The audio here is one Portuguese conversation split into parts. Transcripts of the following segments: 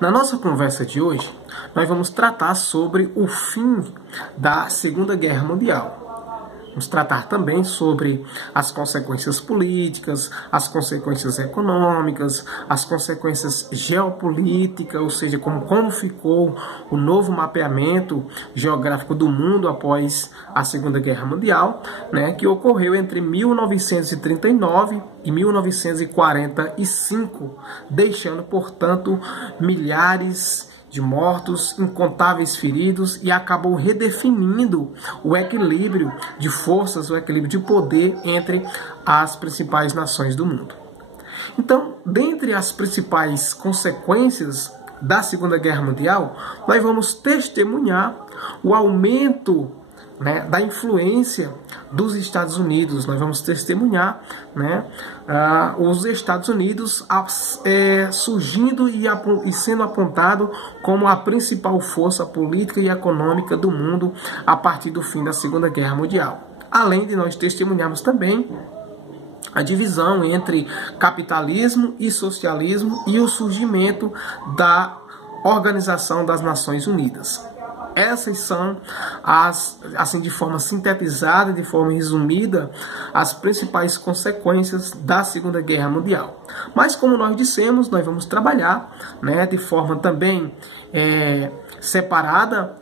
Na nossa conversa de hoje, nós vamos tratar sobre o fim da Segunda Guerra Mundial. Vamos tratar também sobre as consequências políticas, as consequências econômicas, as consequências geopolíticas, ou seja, como ficou o novo mapeamento geográfico do mundo após a Segunda Guerra Mundial, né, que ocorreu entre 1939 e 1945, deixando, portanto, milhares de mortos, incontáveis feridos, e acabou redefinindo o equilíbrio de forças, o equilíbrio de poder entre as principais nações do mundo. Então, dentre as principais consequências da Segunda Guerra Mundial, nós vamos testemunhar o aumento, né, da influência dos Estados Unidos. Nós vamos testemunhar, né, os Estados Unidos surgindo e sendo apontado como a principal força política e econômica do mundo a partir do fim da Segunda Guerra Mundial. Além de nós testemunharmos também a divisão entre capitalismo e socialismo e o surgimento da Organização das Nações Unidas. Essas são, assim, de forma sintetizada, de forma resumida, as principais consequências da Segunda Guerra Mundial. Mas, como nós dissemos, nós vamos trabalhar, né, de forma também separada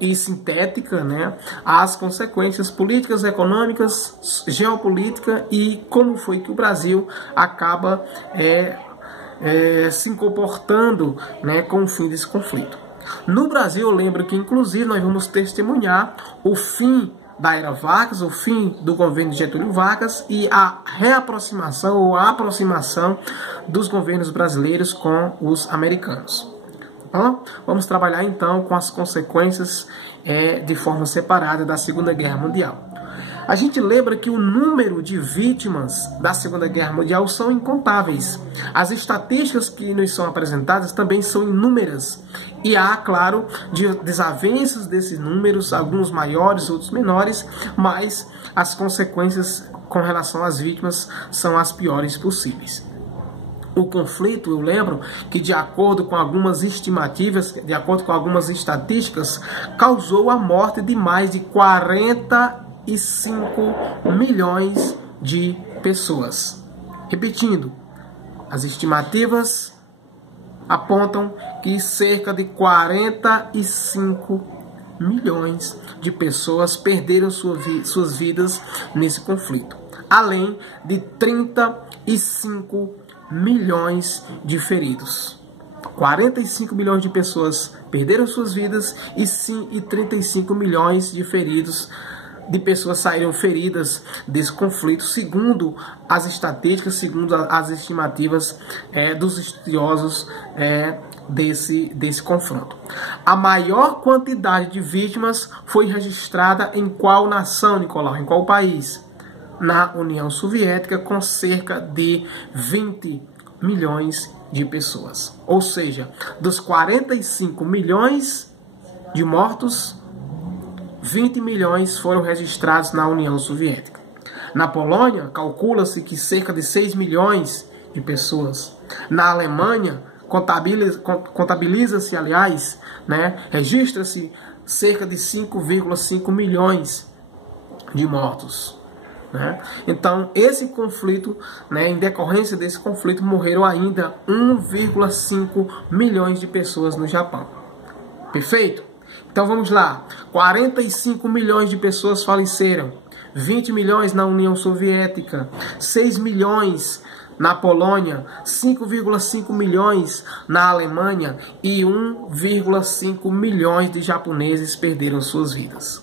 e sintética, né, as consequências políticas, econômicas, geopolítica e como foi que o Brasil acaba se comportando, né, com o fim desse conflito. No Brasil, eu lembro que, inclusive, nós vamos testemunhar o fim da era Vargas, o fim do governo de Getúlio Vargas e a reaproximação ou a aproximação dos governos brasileiros com os americanos. Então, vamos trabalhar, então, com as consequências de forma separada da Segunda Guerra Mundial. A gente lembra que o número de vítimas da Segunda Guerra Mundial são incontáveis. As estatísticas que nos são apresentadas também são inúmeras. E há, claro, desavenças desses números, alguns maiores, outros menores, mas as consequências com relação às vítimas são as piores possíveis. O conflito, eu lembro que, de acordo com algumas estimativas, de acordo com algumas estatísticas, causou a morte de mais de 45 milhões de pessoas. Repetindo, as estimativas apontam que cerca de 45 milhões de pessoas perderam suas vidas nesse conflito, além de 35 milhões de feridos. 45 milhões de pessoas perderam suas vidas e 35 milhões de feridos, de pessoas saíram feridas desse conflito, segundo as estatísticas, segundo as estimativas dos estudiosos desse confronto. A maior quantidade de vítimas foi registrada em qual nação, Nicolau? Em qual país? Na União Soviética, com cerca de 20 milhões de pessoas. Ou seja, dos 45 milhões de mortos, 20 milhões foram registrados na União Soviética. Na Polônia, calcula-se que cerca de 6 milhões de pessoas. Na Alemanha, contabiliza-se, aliás, né, registra-se cerca de 5,5 milhões de mortos. Né? Então, esse conflito, né, em decorrência desse conflito, morreram ainda 1,5 milhões de pessoas no Japão. Perfeito? Então vamos lá, 45 milhões de pessoas faleceram, 20 milhões na União Soviética, 6 milhões na Polônia, 5,5 milhões na Alemanha e 1,5 milhões de japoneses perderam suas vidas.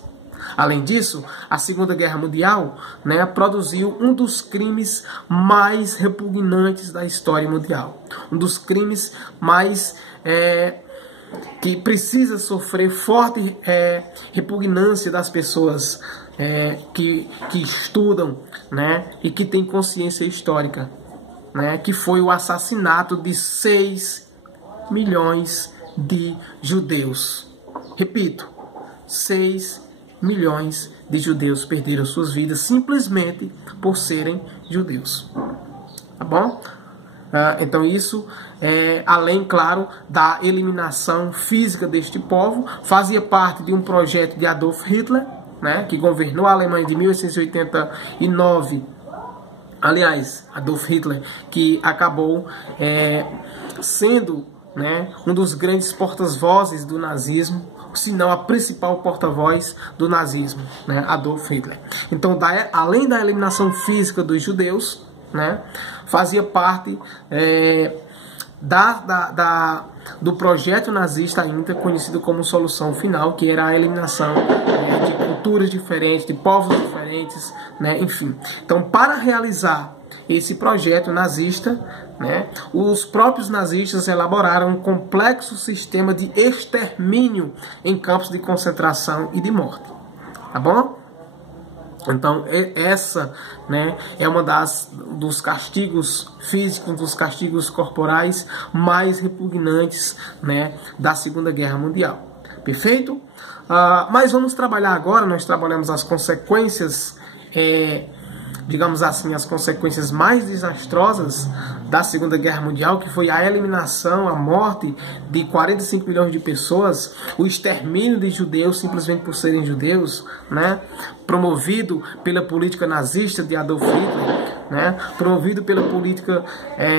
Além disso, a Segunda Guerra Mundial, né, produziu um dos crimes mais repugnantes da história mundial, um dos crimes mais que precisa sofrer forte repugnância das pessoas que estudam, né, e que têm consciência histórica, né, que foi o assassinato de 6 milhões de judeus. Repito, 6 milhões de judeus perderam suas vidas simplesmente por serem judeus. Tá bom? Então isso, além, claro, da eliminação física deste povo, fazia parte de um projeto de Adolf Hitler, né, que governou a Alemanha de 1889. Aliás, Adolf Hitler, que acabou sendo, né, um dos grandes porta-vozes do nazismo, se não a principal porta-voz do nazismo, né, Adolf Hitler. Então, além da eliminação física dos judeus, né, fazia parte do projeto nazista ainda conhecido como solução final, que era a eliminação de culturas diferentes, de povos diferentes, né, enfim. Então, para realizar esse projeto nazista, né, os próprios nazistas elaboraram um complexo sistema de extermínio em campos de concentração e de morte. Tá bom? Então, essa, né, é uma dos castigos físicos, dos castigos corporais mais repugnantes, né, da Segunda Guerra Mundial. Perfeito? Mas vamos trabalhar agora, nós trabalhamos as consequências, digamos assim, as consequências mais desastrosas da Segunda Guerra Mundial, que foi a eliminação, a morte de 45 milhões de pessoas, o extermínio de judeus simplesmente por serem judeus, né? Promovido pela política nazista de Adolf Hitler, né? Promovido pela política,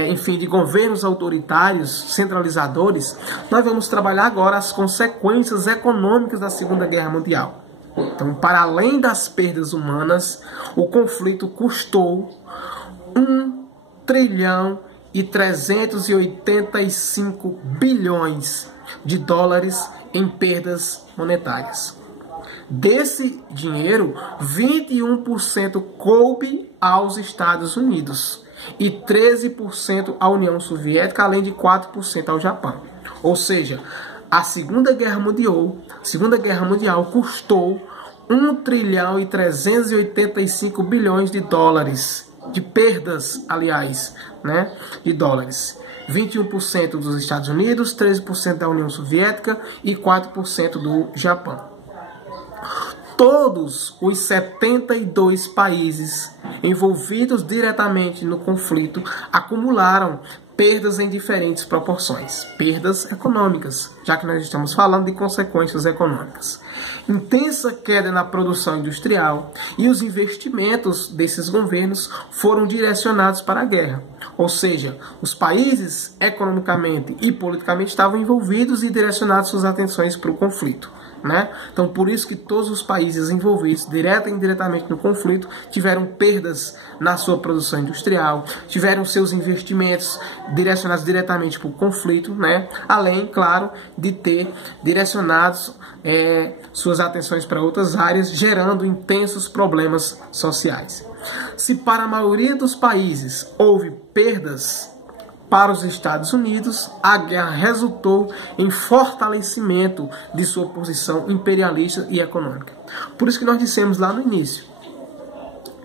enfim, de governos autoritários, centralizadores. Nós vamos trabalhar agora as consequências econômicas da Segunda Guerra Mundial. Então, para além das perdas humanas, o conflito custou 1 trilhão e 385 bilhões de dólares em perdas monetárias. Desse dinheiro, 21% coube aos Estados Unidos e 13% à União Soviética, além de 4% ao Japão. Ou seja, a Segunda Guerra Mundial custou 1 trilhão e 385 bilhões de dólares, de perdas, aliás, né, de dólares. 21% dos Estados Unidos, 13% da União Soviética e 4% do Japão. Todos os 72 países envolvidos diretamente no conflito acumularam perdas em diferentes proporções. Perdas econômicas, já que nós estamos falando de consequências econômicas. Intensa queda na produção industrial e os investimentos desses governos foram direcionados para a guerra. Ou seja, os países economicamente e politicamente estavam envolvidos e direcionados suas atenções para o conflito, né? Então, por isso que todos os países envolvidos, direta e indiretamente no conflito, tiveram perdas na sua produção industrial, tiveram seus investimentos direcionados diretamente para o conflito, né? Além, claro, de ter direcionados suas atenções para outras áreas, gerando intensos problemas sociais. Se para a maioria dos países houve perdas, para os Estados Unidos, a guerra resultou em fortalecimento de sua posição imperialista e econômica. Por isso que nós dissemos lá no início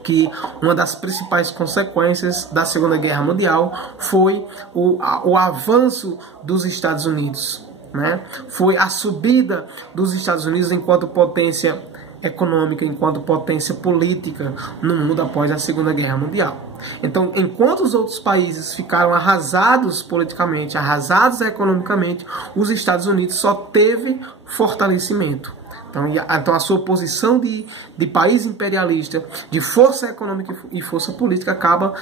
que uma das principais consequências da Segunda Guerra Mundial foi o avanço dos Estados Unidos, né? Foi a subida dos Estados Unidos enquanto potência econômica, enquanto potência política no mundo após a Segunda Guerra Mundial. Então, enquanto os outros países ficaram arrasados politicamente, arrasados economicamente, os Estados Unidos só teve fortalecimento. Então a sua posição de país imperialista, de força econômica e força política acaba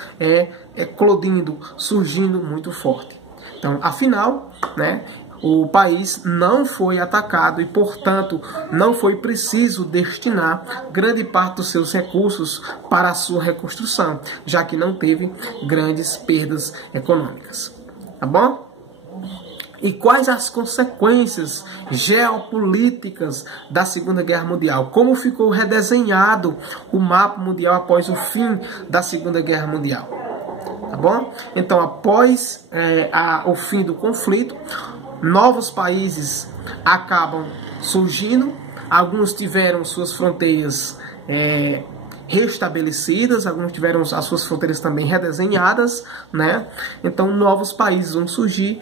eclodindo, surgindo muito forte. Então, afinal, né, o país não foi atacado e, portanto, não foi preciso destinar grande parte dos seus recursos para a sua reconstrução, já que não teve grandes perdas econômicas. Tá bom? E quais as consequências geopolíticas da Segunda Guerra Mundial? Como ficou redesenhado o mapa mundial após o fim da Segunda Guerra Mundial? Tá bom? Então, após o fim do conflito, novos países acabam surgindo. Alguns tiveram suas fronteiras restabelecidas, alguns tiveram as suas fronteiras também redesenhadas, né? Então novos países vão surgir,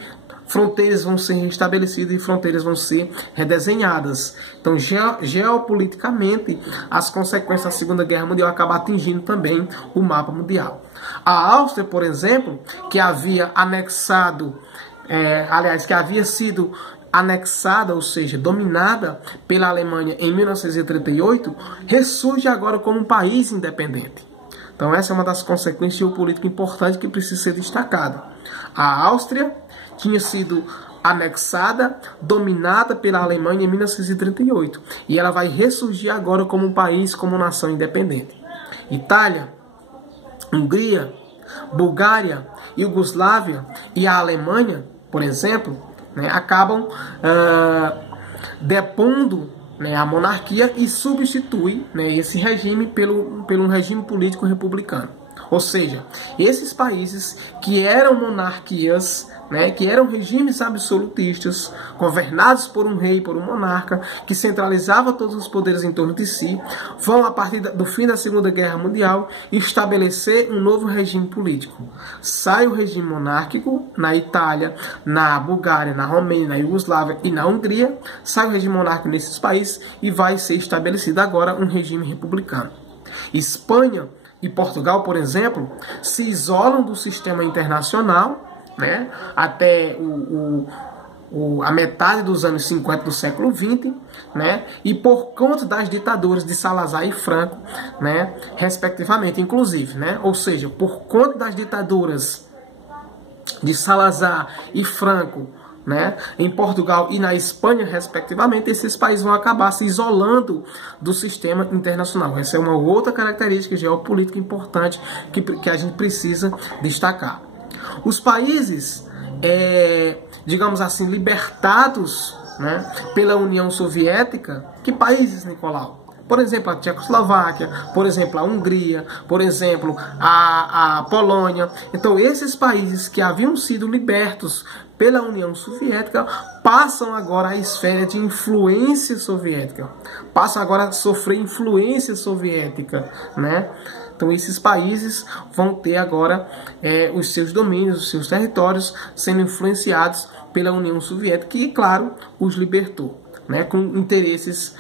fronteiras vão ser restabelecidas e fronteiras vão ser redesenhadas. Então, geopoliticamente, as consequências da Segunda Guerra Mundial acabam atingindo também o mapa mundial. A Áustria, por exemplo, que havia anexado, que havia sido anexada, ou seja, dominada pela Alemanha em 1938, ressurge agora como um país independente. Então, essa é uma das consequências geopolíticas importantes que precisa ser destacada. A Áustria tinha sido anexada, dominada pela Alemanha em 1938. E ela vai ressurgir agora como um país, como nação independente. Itália, Hungria, Bulgária, Iugoslávia e a Alemanha, por exemplo, né, acabam depondo, né, a monarquia e substitui, né, esse regime pelo um regime político republicano. Ou seja, esses países que eram monarquias, né, que eram regimes absolutistas, governados por um rei, por um monarca, que centralizava todos os poderes em torno de si, vão, a partir do fim da Segunda Guerra Mundial, estabelecer um novo regime político. Sai o regime monárquico na Itália, na Bulgária, na Romênia, na Iugoslávia e na Hungria, sai o regime monárquico nesses países e vai ser estabelecido agora um regime republicano. Espanha e Portugal, por exemplo, se isolam do sistema internacional, né, até a metade dos anos 50 do século XX, né, e por conta das ditaduras de Salazar e Franco, né, respectivamente, inclusive, né, ou seja, por conta das ditaduras de Salazar e Franco, né, em Portugal e na Espanha, respectivamente, esses países vão acabar se isolando do sistema internacional. Essa é uma outra característica geopolítica importante que a gente precisa destacar. Os países, digamos assim, libertados, né, pela União Soviética, que países, Nicolau? Por exemplo, a Tchecoslováquia, por exemplo, a Hungria, por exemplo, a Polônia. Então, esses países que haviam sido libertos pela União Soviética passam agora à esfera de influência soviética, passam agora a sofrer influência soviética, né? Então, esses países vão ter agora os seus domínios, os seus territórios sendo influenciados pela União Soviética, que, claro, os libertou, né, com interesses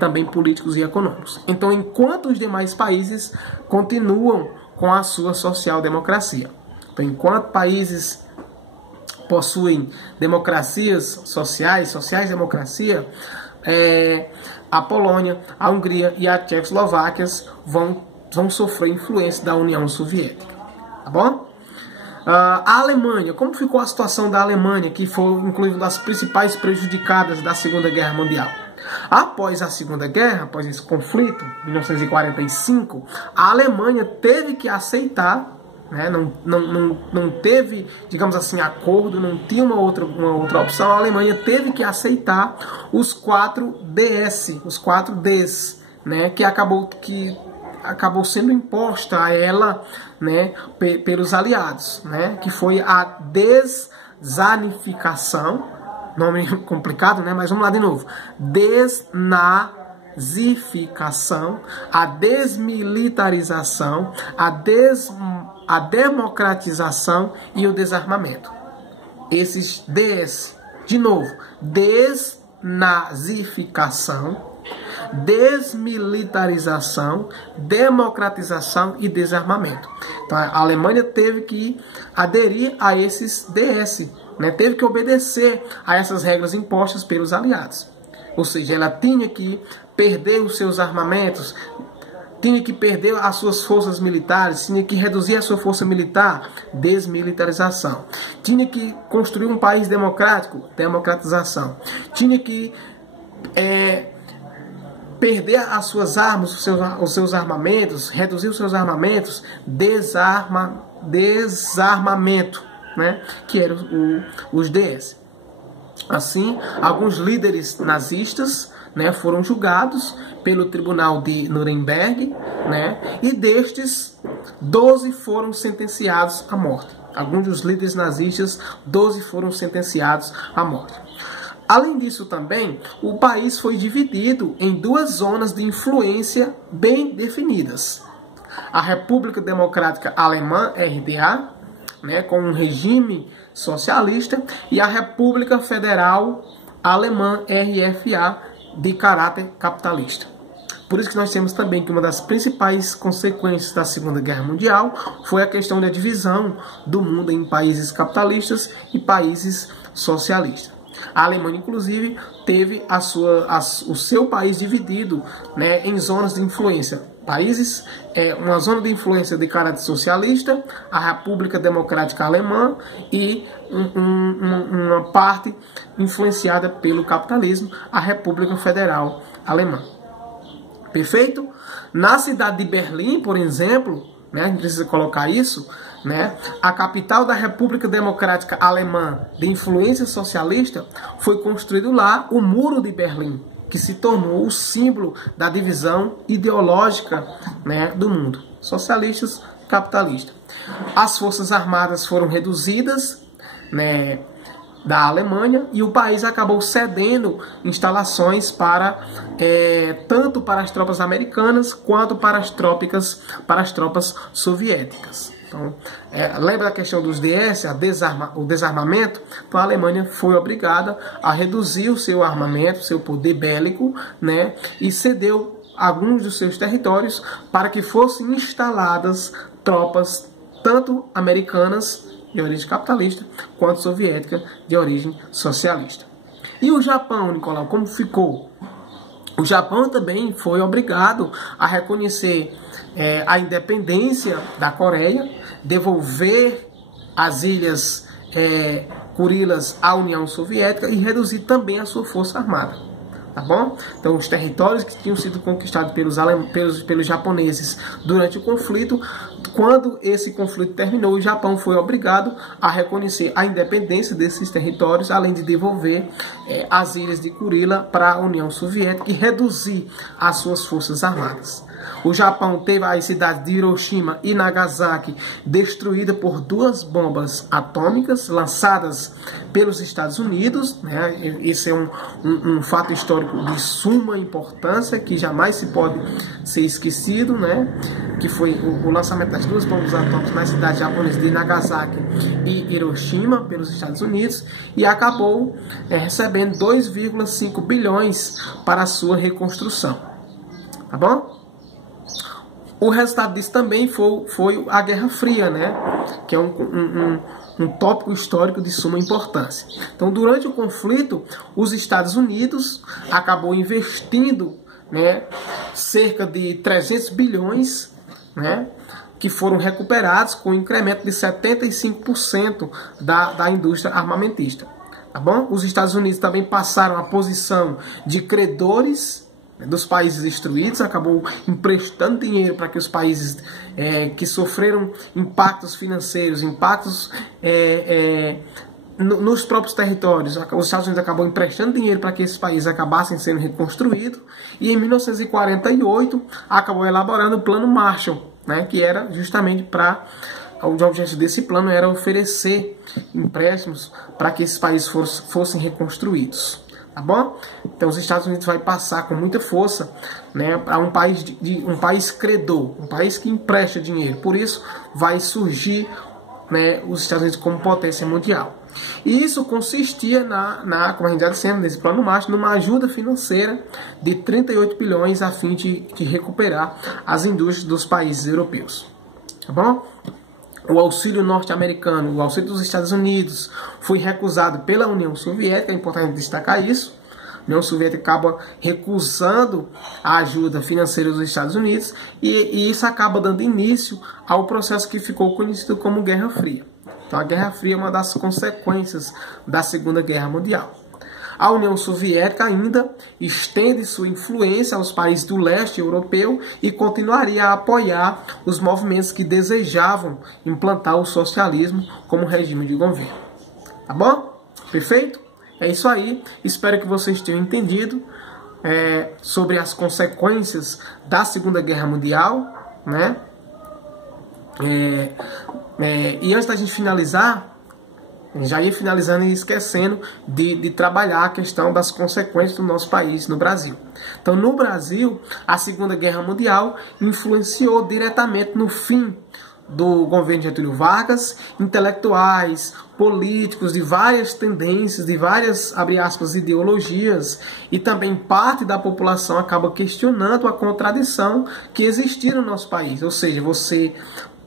também políticos e econômicos. Então, enquanto os demais países continuam com a sua social-democracia. Então, enquanto países possuem democracias sociais-democracia, a Polônia, a Hungria e a Tchecoslováquia vão sofrer influência da União Soviética. Tá bom? A Alemanha, como ficou a situação da Alemanha, que foi inclusive uma das principais prejudicadas da Segunda Guerra Mundial? Após a Segunda Guerra, após esse conflito, em 1945, a Alemanha teve que aceitar, né, não teve, digamos assim, acordo, não tinha uma outra opção. A Alemanha teve que aceitar os 4 Ds, né, que acabou sendo imposta a ela, né, pelos aliados, né, que foi a desnazificação, nome complicado, né, mas vamos lá de novo, desnazificação, a desmilitarização, a democratização e o desarmamento. Esses Ds, de novo, desnazificação, desmilitarização, democratização e desarmamento. Então, a Alemanha teve que aderir a esses DS, né? Teve que obedecer a essas regras impostas pelos aliados. Ou seja, ela tinha que perder os seus armamentos, tinha que perder as suas forças militares, tinha que reduzir a sua força militar, desmilitarização. Tinha que construir um país democrático, democratização. Tinha que perder as suas armas, os seus armamentos, reduzir os seus armamentos, desarmamento, né? Que eram os DS. Assim, alguns líderes nazistas, né, foram julgados pelo Tribunal de Nuremberg, né, e destes, 12 foram sentenciados à morte. Alguns dos líderes nazistas, 12 foram sentenciados à morte. Além disso também, o país foi dividido em 2 zonas de influência bem definidas. a República Democrática Alemã, RDA, né, com um regime socialista, e a República Federal Alemã, RFA, de caráter capitalista. Por isso que nós temos também que uma das principais consequências da Segunda Guerra Mundial foi a questão da divisão do mundo em países capitalistas e países socialistas. A Alemanha, inclusive, teve o seu país dividido, né, em zonas de influência. Países, uma zona de influência de caráter socialista, a República Democrática Alemã, e uma parte influenciada pelo capitalismo, a República Federal Alemã. Perfeito? Na cidade de Berlim, por exemplo, né, a gente precisa colocar isso, né, a capital da República Democrática Alemã de influência socialista, foi construído lá o Muro de Berlim, que se tornou o símbolo da divisão ideológica, né, do mundo, socialistas, capitalistas. As forças armadas foram reduzidas, né, da Alemanha, e o país acabou cedendo instalações para tanto para as tropas americanas quanto para as tropas soviéticas. Então, lembra da questão dos DS, o desarmamento? Então a Alemanha foi obrigada a reduzir o seu armamento, seu poder bélico, né, e cedeu alguns dos seus territórios para que fossem instaladas tropas tanto americanas de origem capitalista quanto soviética de origem socialista. E o Japão, Nicolau, como ficou? O Japão também foi obrigado a reconhecer a independência da Coreia, devolver as ilhas Kurilas à União Soviética e reduzir também a sua força armada. Tá bom? Então, os territórios que tinham sido conquistados pelos japoneses durante o conflito, quando esse conflito terminou, o Japão foi obrigado a reconhecer a independência desses territórios, além de devolver as ilhas de Kurila para a União Soviética e reduzir as suas forças armadas. O Japão teve as cidades de Hiroshima e Nagasaki destruídas por 2 bombas atômicas lançadas pelos Estados Unidos, né? Esse é um fato histórico de suma importância que jamais se pode ser esquecido, né? Que foi o lançamento das 2 bombas atômicas nas cidades japonesas de Nagasaki e Hiroshima pelos Estados Unidos, e acabou recebendo 2,5 bilhões para a sua reconstrução. Tá bom? O resultado disso também foi a Guerra Fria, né? Que é um tópico histórico de suma importância. Então, durante o conflito, os Estados Unidos acabou investindo, né, cerca de 300 bilhões, né, que foram recuperados com um incremento de 75% da indústria armamentista. Tá bom? Os Estados Unidos também passaram a posição de credores dos países destruídos, acabou emprestando dinheiro para que os países que sofreram impactos financeiros, impactos nos próprios territórios. Os Estados Unidos acabou emprestando dinheiro para que esses países acabassem sendo reconstruídos, e em 1948 acabou elaborando o Plano Marshall, né, que era justamente para... O objetivo desse plano era oferecer empréstimos para que esses países fossem reconstruídos. Tá bom? Então os Estados Unidos vai passar com muita força, né, para um país credor, um país que empresta dinheiro. Por isso vai surgir, né, os Estados Unidos como potência mundial. E isso consistia como a gente já disse, nesse plano Marshall, numa ajuda financeira de 38 bilhões a fim de recuperar as indústrias dos países europeus. Tá bom? O auxílio norte-americano, o auxílio dos Estados Unidos, foi recusado pela União Soviética. É importante destacar isso. A União Soviética acaba recusando a ajuda financeira dos Estados Unidos, e isso acaba dando início ao processo que ficou conhecido como Guerra Fria. Então, a Guerra Fria é uma das consequências da Segunda Guerra Mundial. A União Soviética ainda estende sua influência aos países do leste europeu e continuaria a apoiar os movimentos que desejavam implantar o socialismo como regime de governo. Tá bom? Perfeito? É isso aí. Espero que vocês tenham entendido sobre as consequências da Segunda Guerra Mundial, né? E antes da gente finalizar, Já ia finalizando e esquecendo de trabalhar a questão das consequências do nosso país no Brasil. Então, no Brasil, a Segunda Guerra Mundial influenciou diretamente no fim do governo Getúlio Vargas, intelectuais, políticos de várias tendências, de várias, abre aspas, ideologias, e também parte da população acaba questionando a contradição que existia no nosso país. Ou seja, você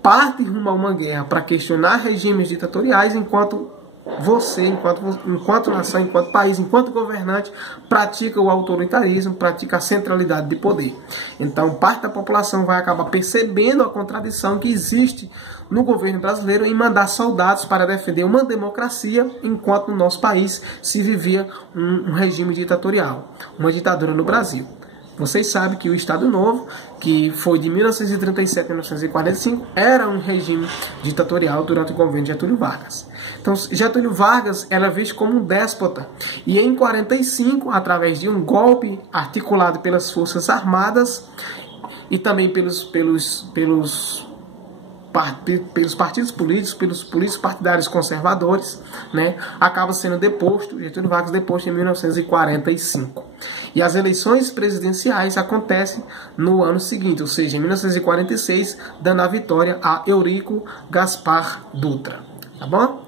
parte rumo a uma guerra para questionar regimes ditatoriais, enquanto você, enquanto nação, enquanto país, enquanto governante, pratica o autoritarismo, pratica a centralidade de poder. Então, parte da população vai acabar percebendo a contradição que existe no governo brasileiro em mandar soldados para defender uma democracia, enquanto no nosso país se vivia um regime ditatorial, uma ditadura no Brasil. Vocês sabem que o Estado Novo, que foi de 1937 a 1945, era um regime ditatorial durante o governo de Getúlio Vargas. Então, Getúlio Vargas era visto como um déspota. E em 1945, através de um golpe articulado pelas Forças Armadas e também pelos partidos políticos, pelos políticos partidários conservadores, né, acaba sendo deposto, Getúlio Vargas deposto em 1945. E as eleições presidenciais acontecem no ano seguinte, ou seja, em 1946, dando a vitória a Eurico Gaspar Dutra. Tá bom?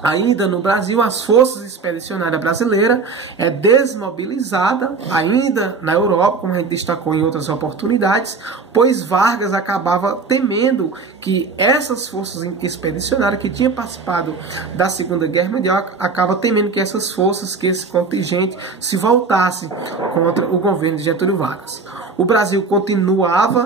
Ainda no Brasil, as forças expedicionárias brasileiras é desmobilizada, ainda na Europa, como a gente destacou em outras oportunidades, pois Vargas acabava temendo que essas forças expedicionárias que tinham participado da Segunda Guerra Mundial, acaba temendo que essas forças, que esse contingente se voltasse contra o governo de Getúlio Vargas. O Brasil continua,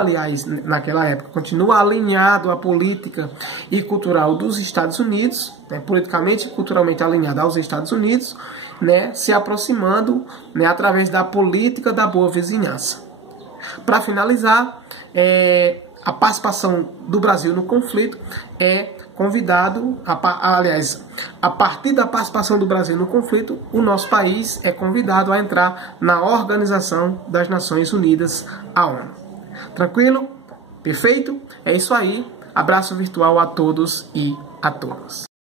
aliás, naquela época, continua alinhado à política e cultural dos Estados Unidos, né, politicamente e culturalmente alinhado aos Estados Unidos, né, se aproximando, né, através da política da boa vizinhança. Para finalizar, a participação do Brasil no conflito é convidado, a partir da participação do Brasil no conflito, o nosso país é convidado a entrar na Organização das Nações Unidas, a ONU. Tranquilo? Perfeito? É isso aí. Abraço virtual a todos e a todas.